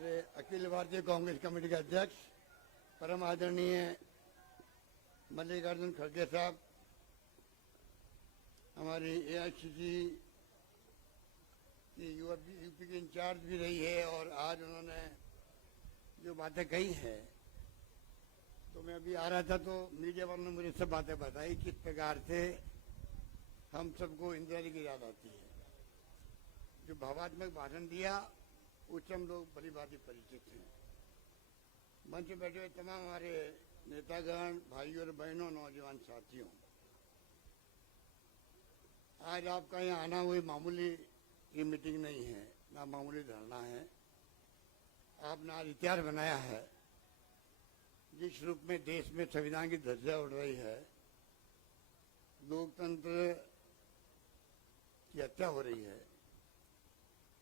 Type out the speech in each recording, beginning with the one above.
हमारे अखिल भारतीय कांग्रेस कमेटी के अध्यक्ष परम आदरणीय मल्लिकार्जुन खड़गे साहब, हमारी एआईसीसी की यूपी की इंचार्ज भी रही है और आज उन्होंने जो बातें कही है, तो मैं अभी आ रहा था तो मीडिया वालों ने मुझे सब बातें बताई किस प्रकार से हम सबको इंदिरा जी की याद आती है। जो भावात्मक भाषण दिया उससे हम लोग भली भांति परिचित हैं। मंच में बैठे हुए तमाम हमारे नेतागण, भाइयों और बहनों, नौजवान साथियों, आज आपका यहाँ आना कोई मामूली ये मीटिंग नहीं है, ना मामूली धरना है। आपने आज इतिहास बनाया है। जिस रूप में देश में संविधान की ध्वजा उड़ रही है, लोकतंत्र की हत्या हो रही है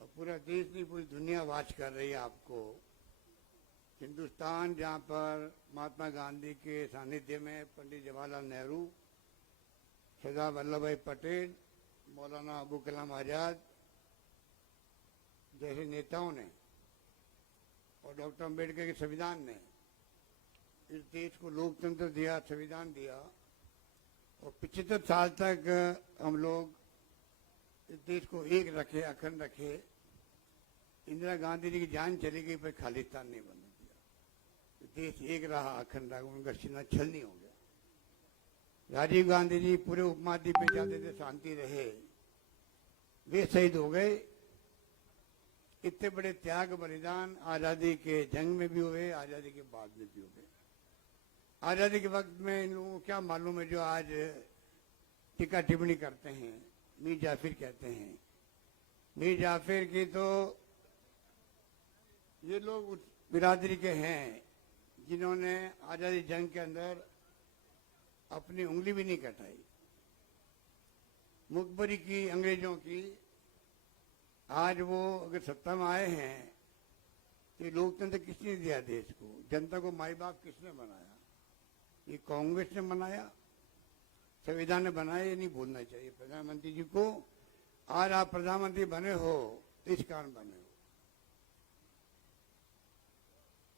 और पूरा देश नहीं पूरी दुनिया वाच कर रही है आपको। हिंदुस्तान जहाँ पर महात्मा गांधी के सानिध्य में पंडित जवाहरलाल नेहरू, सरदार वल्लभ भाई पटेल, मौलाना अबुल कलाम आजाद जैसे नेताओं ने और डॉक्टर अम्बेडकर के संविधान ने इस देश को लोकतंत्र दिया, संविधान दिया और 75 साल तक हम लोग इस देश को एक रखे, अखंड रखे। इंदिरा गांधी जी की जान चली गई पर खालिस्तान नहीं बनने दिया। देश एक रहा, अखंड रहा, उनका सीना छल नहीं हो गया। राजीव गांधी जी पूरे उपमहाद्वीप में चाहते थे शांति रहे, वे शहीद हो गए। इतने बड़े त्याग बलिदान आजादी के जंग में भी हुए, आजादी के बाद में भी हुए। आजादी के वक्त में इन लोगों को क्या मालूम है जो आज टीका टिप्पणी करते हैं, मीर जाफिर कहते हैं। मीर जाफिर की तो ये लोग उस बिरादरी के हैं जिन्होंने आजादी जंग के अंदर अपनी उंगली भी नहीं कटाई। मुखबरी की अंग्रेजों की, आज वो अगर सत्ता में आए हैं तो लोकतंत्र किसने दिया देश को? जनता को माई बाप किसने बनाया? ये कांग्रेस ने बनाया, संविधान ने बनाया। ये नहीं भूलना चाहिए प्रधानमंत्री जी को। आज आप प्रधानमंत्री बने हो इस कारण बने हो।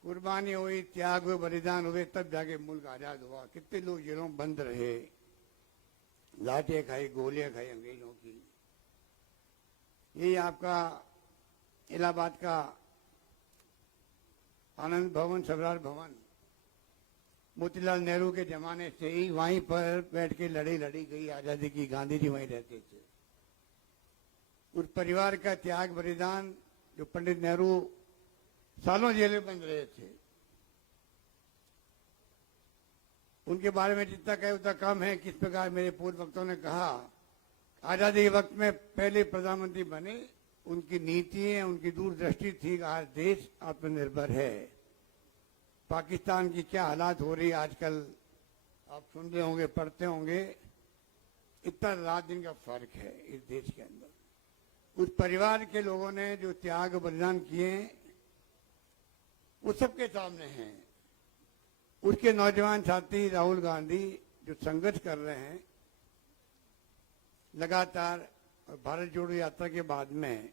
कुर्बानी हुई, त्याग हुए, बलिदान हुए, तब जाके मुल्क आजाद हुआ। कितने लोग जेलों में बंद रहे, लाठियां खाई, गोलियां खाई अंग्रेजों की। ये आपका इलाहाबाद का आनंद भवन, सवरार भवन मोतीलाल नेहरू के जमाने से ही वहीं पर बैठ के लड़ी गई आजादी की। गांधी जी वहीं रहते थे। उस परिवार का त्याग बलिदान, जो पंडित नेहरू सालों जेल में बंद रहे थे, उनके बारे में जितना कहे उतना कम है। किस प्रकार मेरे पूर्व वक्तों ने कहा, आजादी के वक्त में पहले प्रधानमंत्री बने, उनकी नीतियां, उनकी दूरदृष्टि थी कि आज देश आत्मनिर्भर है। पाकिस्तान की क्या हालात हो रही है आजकल आप सुन रहे होंगे, पढ़ते होंगे। इतना रात दिन का फर्क है इस देश के अंदर। उस परिवार के लोगों ने जो त्याग बलिदान किए वो सबके सामने हैं। उसके नौजवान साथी राहुल गांधी जो संघर्ष कर रहे हैं लगातार, और भारत जोड़ो यात्रा के बाद में,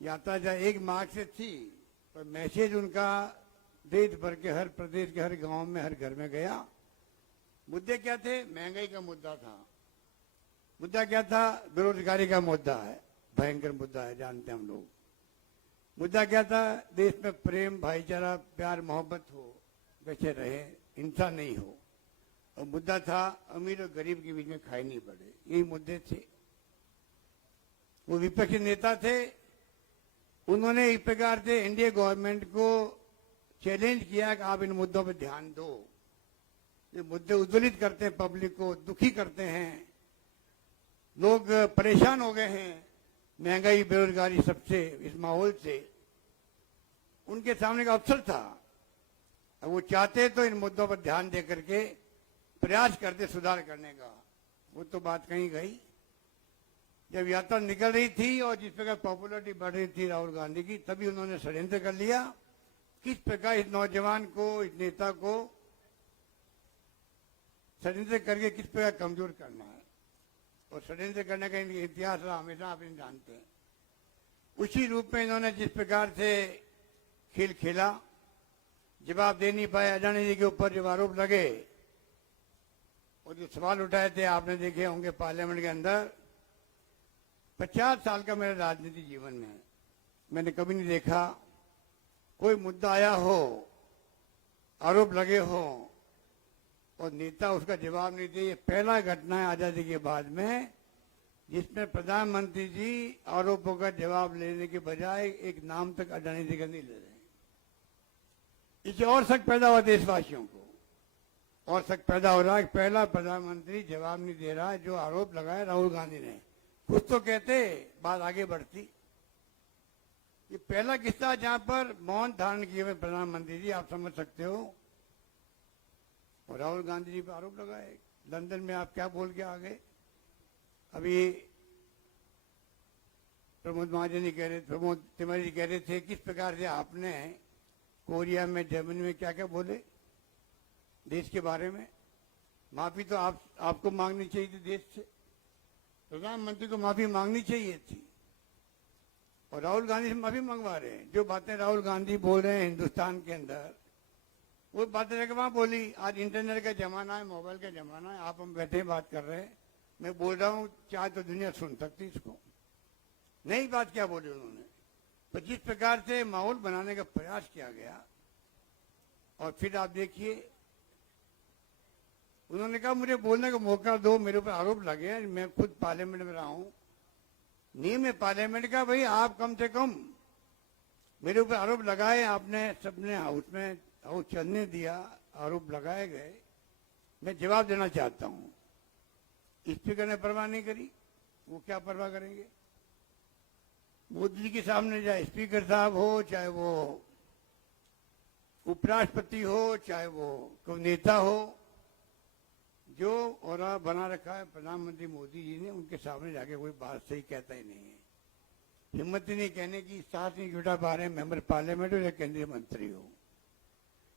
यात्रा जहाँ 1 मार्च से थी पर मैसेज उनका देश भर के हर प्रदेश के हर गांव में, हर घर में गया। मुद्दे क्या थे? महंगाई का मुद्दा था। मुद्दा क्या था? बेरोजगारी का मुद्दा है, भयंकर मुद्दा है, जानते हैं हम लोग। मुद्दा क्या था? देश में प्रेम, भाईचारा, प्यार, मोहब्बत हो, वैसे रहे, हिंसा नहीं हो। और मुद्दा था अमीर और गरीब के बीच में खाई नहीं पड़े। यही मुद्दे थे। वो विपक्षी नेता थे, उन्होंने इस प्रकार से एनडीए गवर्नमेंट को चैलेंज किया कि आप इन मुद्दों पर ध्यान दो। ये मुद्दे उद्वेलित करते हैं, पब्लिक को दुखी करते हैं, लोग परेशान हो गए हैं महंगाई, बेरोजगारी सबसे, इस माहौल से। उनके सामने का अवसर था, वो चाहते तो इन मुद्दों पर ध्यान दे करके प्रयास करते सुधार करने का। वो तो बात कहीं गई। जब यात्रा निकल रही थी और जिस प्रकार पॉपुलरिटी बढ़ रही थी राहुल गांधी की, तभी उन्होंने षड्यंत्र कर लिया किस प्रकार इस नौजवान को, इस नेता को षड्यंत्र करके किस प्रकार कमजोर करना है। और षड्यंत्र करने का इतिहास रहा हमेशा, आप जानते हैं। उसी रूप में इन्होंने जिस प्रकार से खेल खेला, जवाब दे नहीं पाए अडानी जी के ऊपर जब आरोप लगे और जो सवाल उठाए थे आपने देखे होंगे पार्लियामेंट के अंदर। 50 साल का मेरा राजनीतिक जीवन में मैंने कभी नहीं देखा कोई मुद्दा आया हो, आरोप लगे हो और नेता उसका जवाब नहीं दे। ये पहला घटना है आजादी के बाद में जिसमें प्रधानमंत्री जी आरोपों का जवाब लेने के बजाय एक नाम तक अडानी जी का नहीं ले रहे। इससे और शक पैदा हुआ देशवासियों को, और शक पैदा हो रहा है। पहला प्रधानमंत्री जवाब नहीं दे रहा है जो आरोप लगाया राहुल गांधी ने। कुछ तो कहते, बात आगे बढ़ती। ये पहला किस्सा जहां पर मौन धारण किए हुए प्रधानमंत्री जी, आप समझ सकते हो, और राहुल गांधी जी पर आरोप लगाए। लंदन में आप क्या बोल के आ गए? अभी प्रमोद महाजन कह रहे, प्रमोद तिवारी जी कह रहे थे किस प्रकार से आपने कोरिया में, जर्मनी में क्या क्या बोले देश के बारे में। माफी तो आपको मांगनी चाहिए थी देश से, प्रधानमंत्री को माफी मांगनी चाहिए थी, और राहुल गांधी से माफी मंगवा रहे हैं। जो बातें राहुल गांधी बोल रहे हैं हिंदुस्तान के अंदर, वो बातें जाकर वहां बोली। आज इंटरनेट का जमाना है, मोबाइल का जमाना है, आप हम बैठे बात कर रहे हैं, मैं बोल रहा हूं, चाहे तो दुनिया सुन सकती इसको। नई बात क्या बोली उन्होंने, पर जिस प्रकार से माहौल बनाने का प्रयास किया गया, और फिर आप देखिए उन्होंने कहा मुझे बोलने का मौका दो, मेरे ऊपर आरोप लगे, मैं खुद पार्लियामेंट में रहा हूं, नियम है पार्लियामेंट का, भाई आप कम से कम मेरे ऊपर आरोप लगाए, आपने सबने हाउस में हाउस चलने दिया, आरोप लगाए गए, मैं जवाब देना चाहता हूं। स्पीकर ने परवाह नहीं करी, वो क्या परवाह करेंगे। मोदी जी के सामने चाहे स्पीकर साहब हो, चाहे वो उपराष्ट्रपति हो, चाहे वो कोई नेता हो, जो और बना रखा है प्रधानमंत्री मोदी जी ने, उनके सामने जाके कोई बात सही कहता ही नहीं है। हिम्मत ही नहीं कहने की, साथ नहीं जुटा पा रहे मेंबर पार्लियामेंट हो या केंद्रीय मंत्री हो।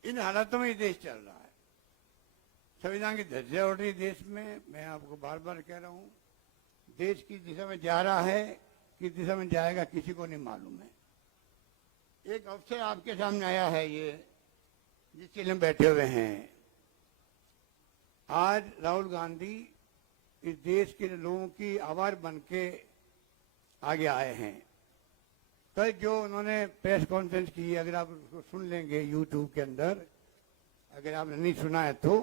इन हालातों में ये देश चल रहा है। संविधान की धज्जियां उड़ रही देश में। मैं आपको बार बार कह रहा हूं, देश किस दिशा में जा रहा है, किस दिशा में जाएगा किसी को नहीं मालूम है। एक अवसर आपके सामने आया है ये, जिसके लिए हम बैठे हुए हैं। आज राहुल गांधी इस देश के लोगों की आवाज बन के आगे आए हैं। कल जो उन्होंने प्रेस कॉन्फ्रेंस की, अगर आप उसको सुन लेंगे यूट्यूब के अंदर, अगर आपने नहीं सुना है तो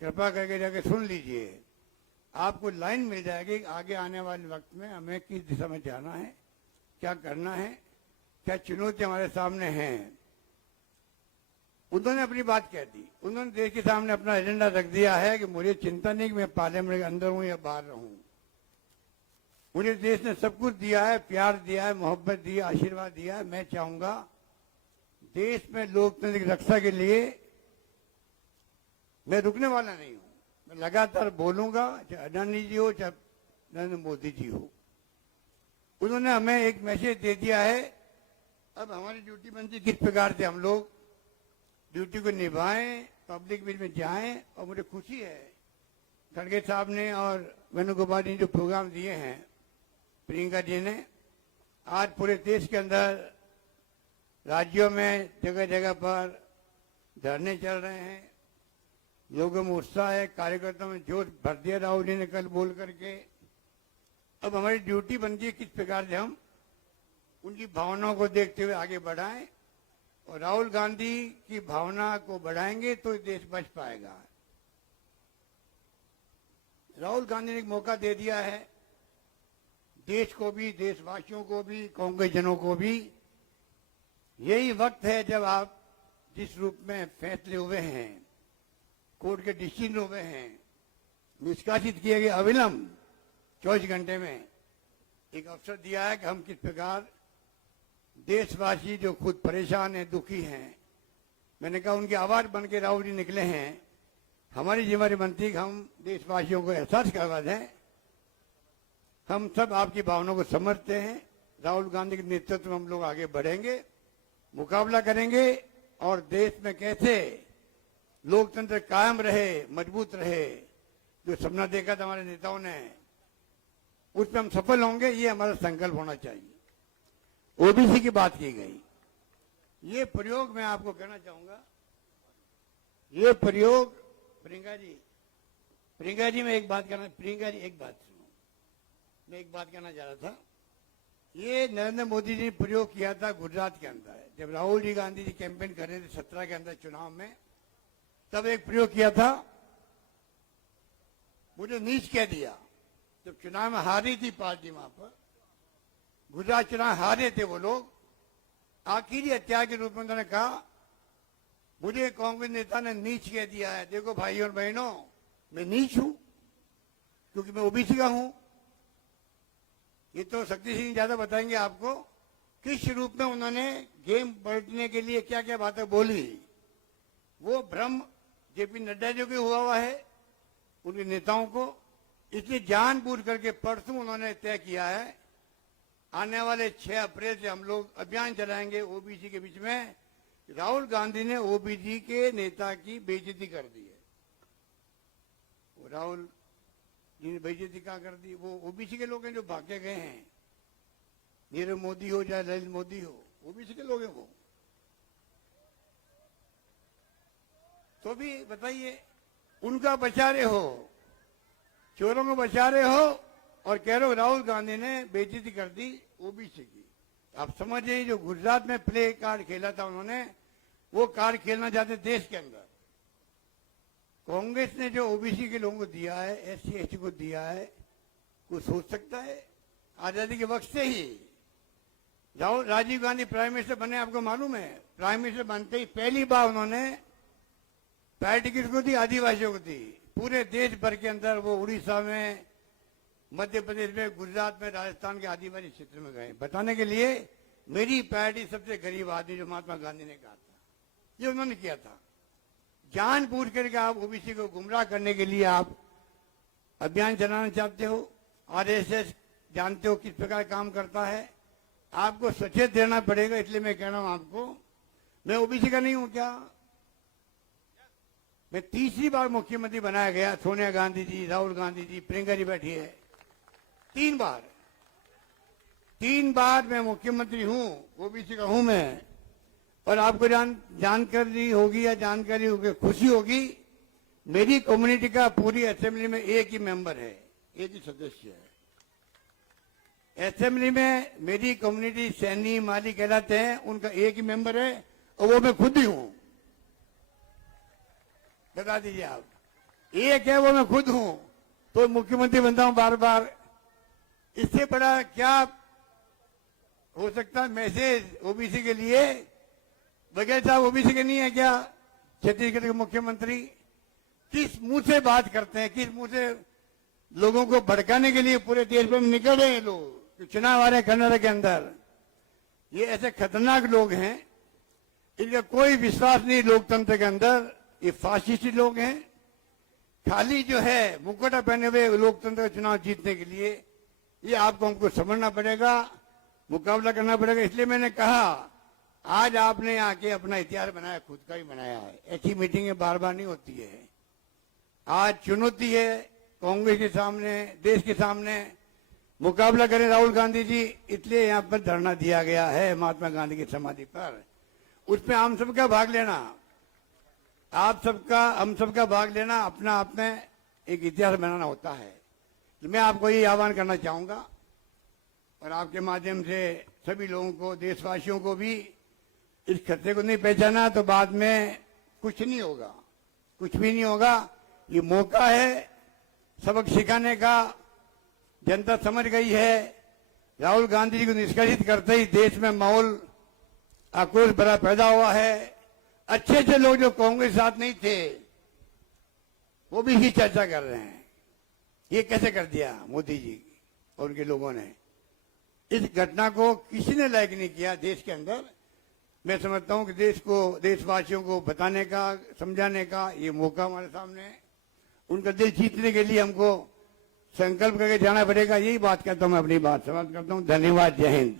कृपा करके जाके सुन लीजिए, आपको लाइन मिल जाएगी आगे आने वाले वक्त में हमें किस दिशा में जाना है, क्या करना है, क्या चुनौती हमारे सामने हैं। उन्होंने अपनी बात कह दी, उन्होंने देश के सामने अपना एजेंडा रख दिया है कि मुझे चिंता नहीं कि मैं पार्लियामेंट के अंदर हूं या बाहर रहूं। मुझे देश ने सब कुछ दिया है, प्यार दिया है, मोहब्बत दी है, आशीर्वाद दिया है। मैं चाहूंगा देश में लोकतंत्र की रक्षा के लिए मैं रुकने वाला नहीं हूं, मैं लगातार बोलूंगा, चाहे अडानी जी हो चाहे नरेंद्र मोदी जी हो। उन्होंने हमें एक मैसेज दे दिया है। अब हमारी ड्यूटी बनती है किस प्रकार से हम लोग ड्यूटी को निभाएं, पब्लिक बीच में जाएं। और मुझे खुशी है खड़गे साहब ने और वेणुगोपाल जी जो प्रोग्राम दिए हैं, प्रियंका जी ने, आज पूरे देश के अंदर राज्यों में जगह जगह पर धरने चल रहे हैं, लोगों में उत्साह है, कार्यकर्ताओं में जोश भर दिया राहुल जी ने कल बोल करके। अब हमारी ड्यूटी बनती है किस प्रकार से हम उनकी भावनाओं को देखते हुए आगे बढ़ाएं, और राहुल गांधी की भावना को बढ़ाएंगे तो देश बच पाएगा। राहुल गांधी ने एक मौका दे दिया है देश को भी, देशवासियों को भी, कांग्रेस जनों को भी। यही वक्त है जब आप जिस रूप में फैसले हुए हैं, कोर्ट के डिसीजन हुए हैं, निष्कासित किए गए अविलंब 24 घंटे में, एक अवसर दिया है कि हम किस प्रकार देशवासी जो खुद परेशान हैं, दुखी हैं, मैंने कहा उनकी आवाज बन के राहुल जी निकले हैं। हमारी जिम्मेदारी बनती है कि हम देशवासियों को एहसास करवा दें, हम सब आपकी भावनाओं को समझते हैं। राहुल गांधी के नेतृत्व में हम लोग आगे बढ़ेंगे, मुकाबला करेंगे, और देश में कैसे लोकतंत्र कायम रहे, मजबूत रहे, जो सपना देखा था हमारे नेताओं ने, उसमें हम सफल होंगे। ये हमारा संकल्प होना चाहिए। ओबीसी की बात की गई। ये प्रयोग मैं आपको कहना चाहूंगा, ये प्रयोग प्रियंका जी मैं एक बात कहना, प्रियंका जी एक बात सुनो, मैं एक बात कहना चाह रहा था। ये नरेंद्र मोदी जी ने प्रयोग किया था गुजरात के अंदर, जब राहुल जी गांधी जी कैंपेन कर रहे थे 17 के अंदर चुनाव में, तब एक प्रयोग किया था, मुझे नीच कह दिया। जब चुनाव में हारी थी पार्टी, वहां पर गुजरात चुनाव हारे थे वो लोग, आखिरी हत्या के रूप में उन्होंने कहा मुझे कांग्रेस नेता ने नीच कह दिया है। देखो भाइयों और बहनों, मैं नीच हूं क्योंकि मैं ओबीसी का हूं। ये तो शक्ति सिंह ज्यादा बताएंगे आपको किस रूप में उन्होंने गेम पलटने के लिए क्या क्या बातें बोली। वो भ्रम जेपी नड्डा जी को हुआ है, उनके नेताओं को, इसलिए जानबूझ करके परसों उन्होंने तय किया है आने वाले 6 अप्रैल से हम लोग अभियान चलाएंगे ओबीसी के बीच में। राहुल गांधी ने ओबीसी के नेता की बेइज्जती कर दी है। वो राहुल जी ने बेइज्जती कहाँ कर दी? वो ओबीसी के लोग हैं जो भाग के गए हैं, नीरव मोदी हो चाहे ललित मोदी हो, ओबीसी के लोग हैं वो। तो भी बताइए, उनका बचा रहे हो, चोरों को बचा रहे हो और कह रहे हो राहुल गांधी ने बेइज्जती कर दी ओबीसी की। आप समझ रहे, जो गुजरात में प्ले कार्ड खेला था उन्होंने, वो कार्ड खेलना चाहते देश के अंदर। कांग्रेस ने जो ओबीसी के लोगों को दिया है, एससी एसटी को दिया है, कोई सोच सकता है? आजादी के वक्त से ही राजीव गांधी प्राइम मिनिस्टर बने, आपको मालूम है? प्राइम मिनिस्टर बनते ही पहली बार उन्होंने पार्टी किसको दी? आदिवासियों को दी। पूरे देश भर के अंदर वो उड़ीसा में, मध्य प्रदेश में, गुजरात में, राजस्थान के आदिवासी क्षेत्र में गए बताने के लिए मेरी पार्टी सबसे गरीब आदमी, जो महात्मा गांधी ने कहा था, ये उन्होंने किया था। जानबूझ करके आप ओबीसी को गुमराह करने के लिए आप अभियान चलाना चाहते हो। आरएसएस जानते हो किस प्रकार काम करता है, आपको सचेत रहना पड़ेगा। इसलिए मैं कह रहा हूं आपको, मैं ओबीसी का नहीं हूं क्या? मैं तीसरी बार मुख्यमंत्री बनाया गया, सोनिया गांधी जी, राहुल गांधी जी, प्रियंका जी बैठी है, 3 बार मैं मुख्यमंत्री हूं, ओबीसी का हूं मैं। और आपको जानकारी होगी या जानकारी होगी, खुशी होगी, मेरी कम्युनिटी का पूरी असेंबली में एक ही मेंबर है, एक ही सदस्य है। असेंबली में मेरी कम्युनिटी सैनी माली कहलाते हैं, उनका एक ही मेंबर है और वो मैं खुद ही हूं। बता दीजिए आप, एक है वो मैं खुद हूं, तो मुख्यमंत्री बनता हूं बार बार। इससे बड़ा क्या हो सकता है मैसेज ओबीसी के लिए? बगैर साहब ओबीसी के नहीं है क्या छत्तीसगढ़ के मुख्यमंत्री? किस मुंह से बात करते हैं, किस मुंह से लोगों को भड़काने के लिए पूरे देश में निकल रहे हैं लोग, चुनाव आ रहे हैं कर्नाटक के अंदर। ये ऐसे खतरनाक लोग हैं, इनका कोई विश्वास नहीं लोकतंत्र के अंदर। ये फासिस्टी लोग हैं, खाली जो है मुकुटा पहने हुए लोकतंत्र का चुनाव जीतने के लिए। ये आपको हमको समझना पड़ेगा, मुकाबला करना पड़ेगा। इसलिए मैंने कहा आज आपने आके अपना इतिहास बनाया, खुद का ही बनाया है। ऐसी मीटिंगें बार बार नहीं होती है। आज चुनौती है कांग्रेस के सामने, देश के सामने, मुकाबला करें राहुल गांधी जी। इसलिए यहाँ पर धरना दिया गया है महात्मा गांधी की समाधि पर। उसमें हम सबका भाग लेना, आप सबका, हम सबका भाग लेना, अपना आप में एक इतिहास बनाना होता है। तो मैं आपको ये आह्वान करना चाहूंगा और आपके माध्यम से सभी लोगों को, देशवासियों को भी, इस खतरे को नहीं पहचाना तो बाद में कुछ नहीं होगा, कुछ भी नहीं होगा। ये मौका है सबक सिखाने का। जनता समझ गई है, राहुल गांधी जी को निष्कासित करते ही देश में माहौल आक्रोश भरा पैदा हुआ है। अच्छे अच्छे लोग जो कांग्रेस साथ नहीं थे वो भी ही चर्चा कर रहे हैं, ये कैसे कर दिया मोदी जी और उनके लोगों ने। इस घटना को किसी ने लायक नहीं किया देश के अंदर। मैं समझता हूं कि देश को, देशवासियों को बताने का, समझाने का ये मौका हमारे सामने है। उनका दिल जीतने के लिए हमको संकल्प करके जाना पड़ेगा। यही बात करता हूं, मैं अपनी बात समाप्त करता हूं। धन्यवाद, जय हिंद।